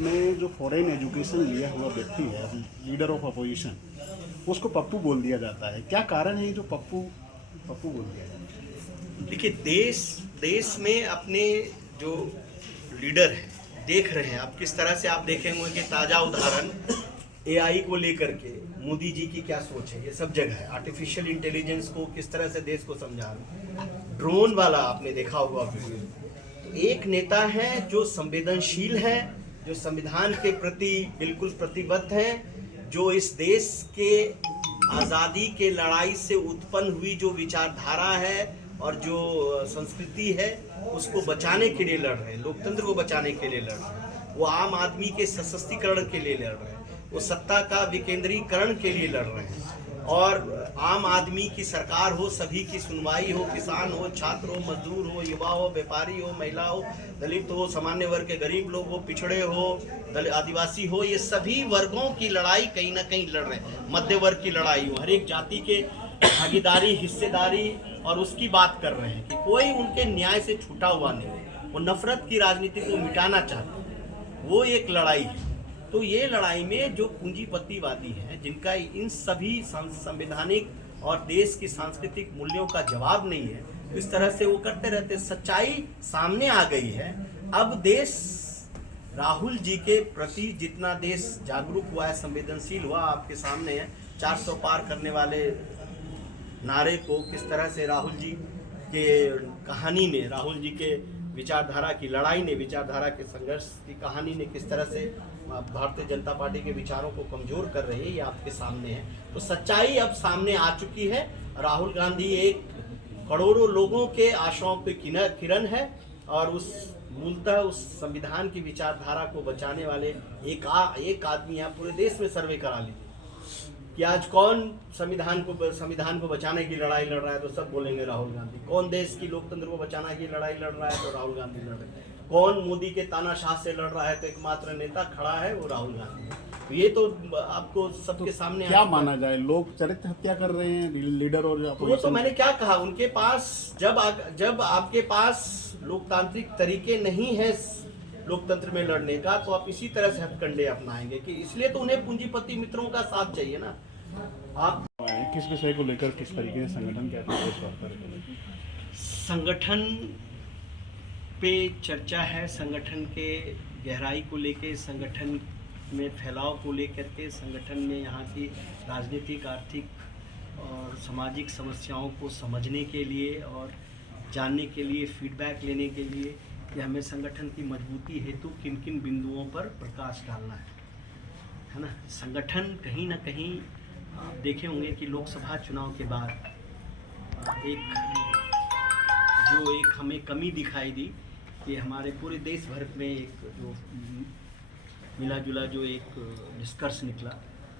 में जो foreign education लिया हुआ व्यक्ति है, लीडर ऑफ अपोजिशन, उसको पप्पू बोल दिया जाता है। क्या कारण है ये जो पप्पू पप्पू बोल दिया जाता है? देखिए, देश में अपने जो लीडर हैं देख रहे हैं आप, किस तरह से आप देखे होंगे कि ताज़ा उदाहरण एआई को लेकर के मोदी जी की क्या सोच है, ये सब जगह है। आर्टिफिशियल इंटेलिजेंस को किस तरह से देश को समझा रहे हैं, ड्रोन वाला आपने देखा होगा वीडियो। एक नेता है जो संवेदनशील है, जो संविधान के प्रति बिल्कुल प्रतिबद्ध है, जो इस देश के आज़ादी के लड़ाई से उत्पन्न हुई जो विचारधारा है और जो संस्कृति है उसको बचाने के लिए लड़ रहे हैं, लोकतंत्र को बचाने के लिए लड़ रहे हैं, वो आम आदमी के सशक्तिकरण के लिए लड़ रहे हैं, वो सत्ता का विकेंद्रीकरण के लिए लड़ रहे हैं। और आम आदमी की सरकार हो, सभी की सुनवाई हो, किसान हो, छात्र हो, मजदूर हो, युवा हो, व्यापारी हो, महिला हो, दलित हो, सामान्य वर्ग के गरीब लोग हो, पिछड़े हो, आदिवासी हो, ये सभी वर्गों की लड़ाई कहीं ना कहीं लड़ रहे हैं। मध्य वर्ग की लड़ाई हो, हर एक जाति के भागीदारी, हिस्सेदारी और उसकी बात कर रहे हैं कि कोई उनके न्याय से छूटा हुआ नहीं है। वो नफरत की राजनीति को मिटाना चाहते हैं, वो एक लड़ाई है। तो ये लड़ाई में जो पूंजीपतिवादी हैं, जिनका इन सभी संवैधानिक और देश की सांस्कृतिक मूल्यों का जवाब नहीं है, इस तरह से वो करते रहते। सच्चाई सामने आ गई है। अब देश राहुल जी के प्रति जितना देश जागरूक हुआ है, संवेदनशील हुआ, आपके सामने है। 400 पार करने वाले नारे को किस तरह से राहुल जी के कहानी ने, राहुल जी के विचारधारा की लड़ाई ने, विचारधारा के संघर्ष की कहानी ने किस तरह से भारतीय जनता पार्टी के विचारों को कमजोर कर रही है, ये आपके सामने है। तो सच्चाई अब सामने आ चुकी है। राहुल गांधी एक करोड़ों लोगों के आशाओं पे किरण है और उस मूलतः उस संविधान की विचारधारा को बचाने वाले एक आदमी आप पूरे देश में सर्वे करा लीजिए कि आज कौन संविधान को बचाने की लड़ाई लड़ रहा है, तो सब बोलेंगे राहुल गांधी। कौन देश की लोकतंत्र को बचाने की लड़ाई लड़ रहा है, तो राहुल गांधी लड़ रहे हैं। कौन मोदी के तानाशाह से लड़ रहा है, तो एकमात्र नेता खड़ा है वो राहुल गांधी। तो ये तो आपको सबके सामने क्या माना जाए, लोग चरित्र हत्या कर रहे हैं लीडर और वो तो मैंने क्या कहा, उनके पास जब आपके पास लोकतांत्रिक तरीके नहीं है लोकतंत्र में लड़ने का, तो आप इसी तरह से हथकंडे अपनाएंगे कि इसलिए तो उन्हें पूंजीपति मित्रों का साथ चाहिए ना। आप किस विषय को लेकर किस तरीके से संगठन क्या संगठन पे चर्चा है, संगठन के गहराई को लेके, संगठन में फैलाव को लेकर के, संगठन में यहाँ की राजनीतिक, आर्थिक और सामाजिक समस्याओं को समझने के लिए और जानने के लिए, फीडबैक लेने के लिए कि हमें संगठन की मजबूती हेतु किन किन बिंदुओं पर प्रकाश डालना है ना। संगठन कहीं ना कहीं आप देखे होंगे कि लोकसभा चुनाव के बाद एक हमें कमी दिखाई दी कि हमारे पूरे देश भर में एक जो मिला जुला जो एक निष्कर्ष निकला,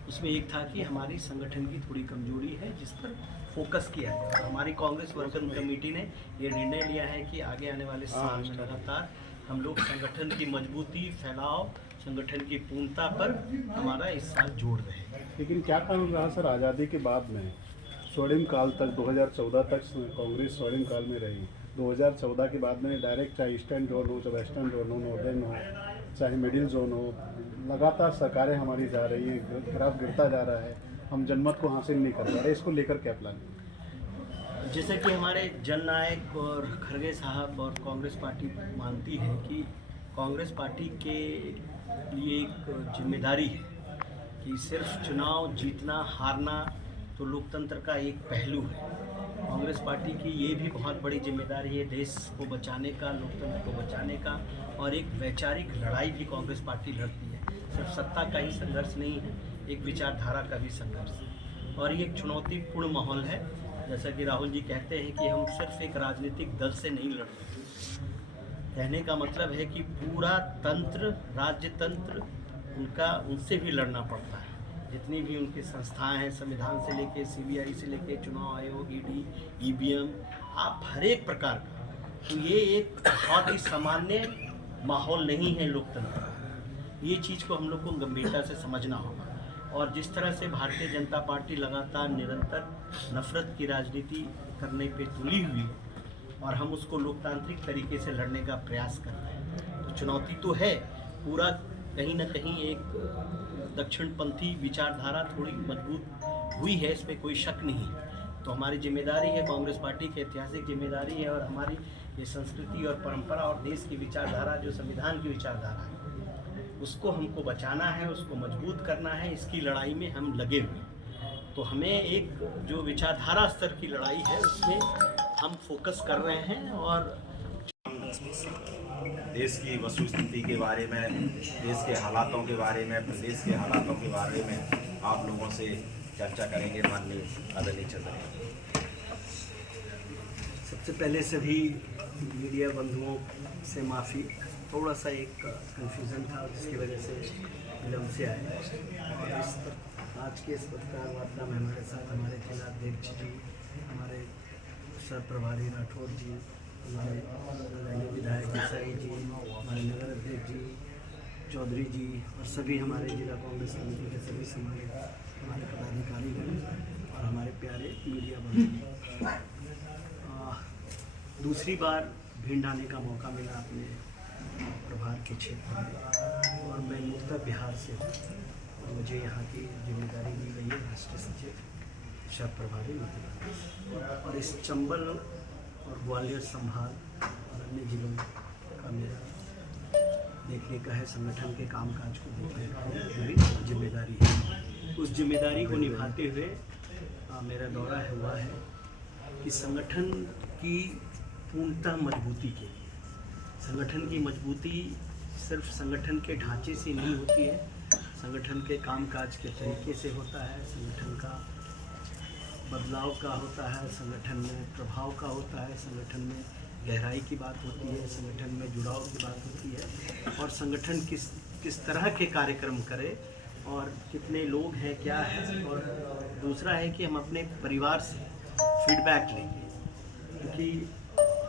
उसमें एक था कि हमारी संगठन की थोड़ी कमजोरी है जिस पर फोकस किया है। हमारी कांग्रेस वर्किंग कमेटी ने ये निर्णय लिया है कि आगे आने वाले साल में लगातार हम लोग संगठन की मजबूती, फैलाव, संगठन की पूर्णता पर हमारा इस साल जोड़ रहे हैं। लेकिन क्या कारण रहा सर, आज़ादी के बाद में स्वर्णिम काल तक 2014 तक कांग्रेस स्वर्णिम काल में रही। 2014 के बाद में डायरेक्ट चाहे ईस्टर्न जोन हो, चाहे वेस्टर्न जोन हो, नॉर्दर्न हो, चाहे मिडिल जोन हो, लगातार सरकारें हमारी जा रही हैं, ग्राफ गिरता जा रहा है, हम जनमत को हासिल नहीं कर पा रहे। इसको लेकर क्या प्लान है? जैसे कि हमारे जननायक और खड़गे साहब और कांग्रेस पार्टी मानती है कि कांग्रेस पार्टी के लिए एक जिम्मेदारी है कि सिर्फ चुनाव जीतना हारना तो लोकतंत्र का एक पहलू है। कांग्रेस पार्टी की ये भी बहुत बड़ी जिम्मेदारी है देश को बचाने का, लोकतंत्र को बचाने का, और एक वैचारिक लड़ाई भी कांग्रेस पार्टी लड़ती है। सिर्फ सत्ता का ही संघर्ष नहीं है, एक विचारधारा का भी संघर्ष है और ये एक चुनौतीपूर्ण माहौल है। जैसा कि राहुल जी कहते हैं कि हम सिर्फ एक राजनीतिक दल से नहीं लड़ रहे। कहने का मतलब है कि पूरा तंत्र, राज्य तंत्र उनसे भी लड़ना पड़ता है। जितनी भी उनकी संस्थाएं हैं, संविधान से लेके CBI से लेके चुनाव आयोग, ED, EVM, आप हर एक प्रकार का। तो ये एक बहुत ही सामान्य माहौल नहीं है लोकतंत्र का। ये चीज़ को हम लोग को गंभीरता से समझना होगा। और जिस तरह से भारतीय जनता पार्टी लगातार निरंतर नफरत की राजनीति करने पे तुली हुई है और हम उसको लोकतांत्रिक तरीके से लड़ने का प्रयास कर रहे हैं, तो चुनौती तो है। पूरा कहीं ना कहीं एक दक्षिणपंथी विचारधारा थोड़ी मजबूत हुई है, इस पर कोई शक नहीं। तो हमारी जिम्मेदारी है, कांग्रेस पार्टी की ऐतिहासिक जिम्मेदारी है, और हमारी ये संस्कृति और परंपरा और देश की विचारधारा, जो संविधान की विचारधारा है, उसको हमको बचाना है, उसको मजबूत करना है। इसकी लड़ाई में हम लगे हुए हैं। तो हमें एक जो विचारधारा स्तर की लड़ाई है उसमें हम फोकस कर रहे हैं, और देश की वस्तुस्थिति के बारे में, देश के हालातों के बारे में, प्रदेश के हालातों के बारे में आप लोगों से चर्चा करेंगे माननीय आदरणीय चौधरी। सबसे पहले सभी मीडिया बंधुओं से माफ़ी, थोड़ा सा एक कन्फ्यूज़न था जिसकी वजह से विलम्ब से आए। और आज के इस पत्रकार वार्ता में हमारे साथ हमारे जिलाध्यक्ष जी, हमारे सह प्रभारी राठौर जी, हमारे आदरणीय विधायक देसाई जी, हमारे नगर अध्यक्ष जी चौधरी जी, और सभी हमारे जिला कांग्रेस कमेटी के सभी हमारे पदाधिकारीगण और हमारे प्यारे मीडिया बंधु। दूसरी बार भिंड आने का मौका मिला अपने प्रभार के क्षेत्र में, और मैं मूलतः बिहार से हूँ, और मुझे यहाँ की जिम्मेदारी दी गई है राष्ट्रीय सचिव सह प्रभारी मध्य प्रदेश। और इस चंबल और ग्वालियर संभाग और अन्य जिलों का मेरा देखने का है, संगठन के कामकाज को देखने का मेरी जिम्मेदारी है। उस जिम्मेदारी को निभाते हुए मेरा दौरा हुआ है कि संगठन की पूर्णतः मजबूती के लिए, संगठन की मजबूती सिर्फ संगठन के ढांचे से नहीं होती है, संगठन के कामकाज के तरीके से होता है, संगठन का बदलाव का होता है, संगठन में प्रभाव का होता है, संगठन में गहराई की बात होती है, संगठन में जुड़ाव की बात होती है, और संगठन किस तरह के कार्यक्रम करे और कितने लोग हैं, क्या है। और दूसरा है कि हम अपने परिवार से फीडबैक लेंगे, क्योंकि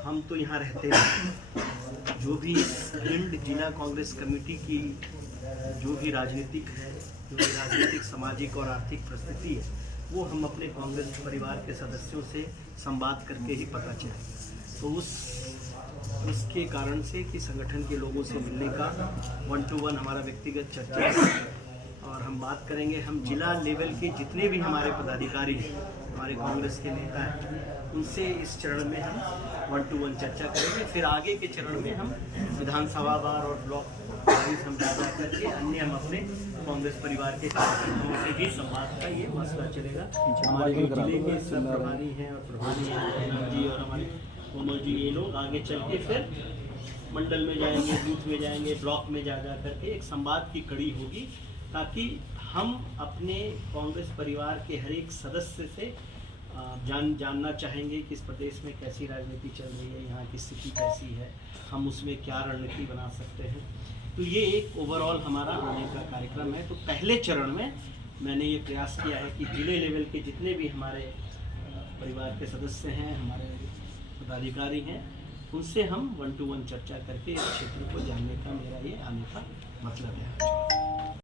हम तो यहाँ रहते हैं। जो भी भिंड जिला कांग्रेस कमेटी की जो भी राजनीतिक है, जो भी राजनीतिक, सामाजिक और आर्थिक परिस्थिति है, वो हम अपने कांग्रेस परिवार के सदस्यों से संवाद करके ही पता चलेगा। तो उसके कारण से कि संगठन के लोगों से मिलने का 1-to-1 हमारा व्यक्तिगत चर्चा है, और हम बात करेंगे। हम जिला लेवल के जितने भी हमारे पदाधिकारी हैं, हमारे कांग्रेस के नेता हैं, उनसे इस चरण में हम 1-to-1 चर्चा करेंगे। फिर आगे के चरण में हम विधानसभा वार और ब्लॉक वाइज हम चर्चा करके अन्य हम अपने कांग्रेस परिवार के कार्यकर्ताओं से भी संवाद का ये मसला चलेगा। हमारे जिले के सब प्रभारी हैं और प्रभारी हैं जी, और हमारे कोमल जी, ये लोग आगे चल के फिर मंडल में जाएंगे, बूथ में जाएंगे, ब्लॉक में जा करके एक संवाद की कड़ी होगी, ताकि हम अपने कांग्रेस परिवार के हर एक सदस्य से जानना चाहेंगे कि इस प्रदेश में कैसी राजनीति चल रही है, यहाँ की स्थिति कैसी है, हम उसमें क्या रणनीति बना सकते हैं। तो ये एक ओवरऑल हमारा आने का कार्यक्रम है। तो पहले चरण में मैंने ये प्रयास किया है कि जिले लेवल के जितने भी हमारे परिवार के सदस्य हैं, हमारे पदाधिकारी हैं, उनसे हम 1-to-1 चर्चा करके इस क्षेत्र को जानने का मेरा ये आने का मतलब है।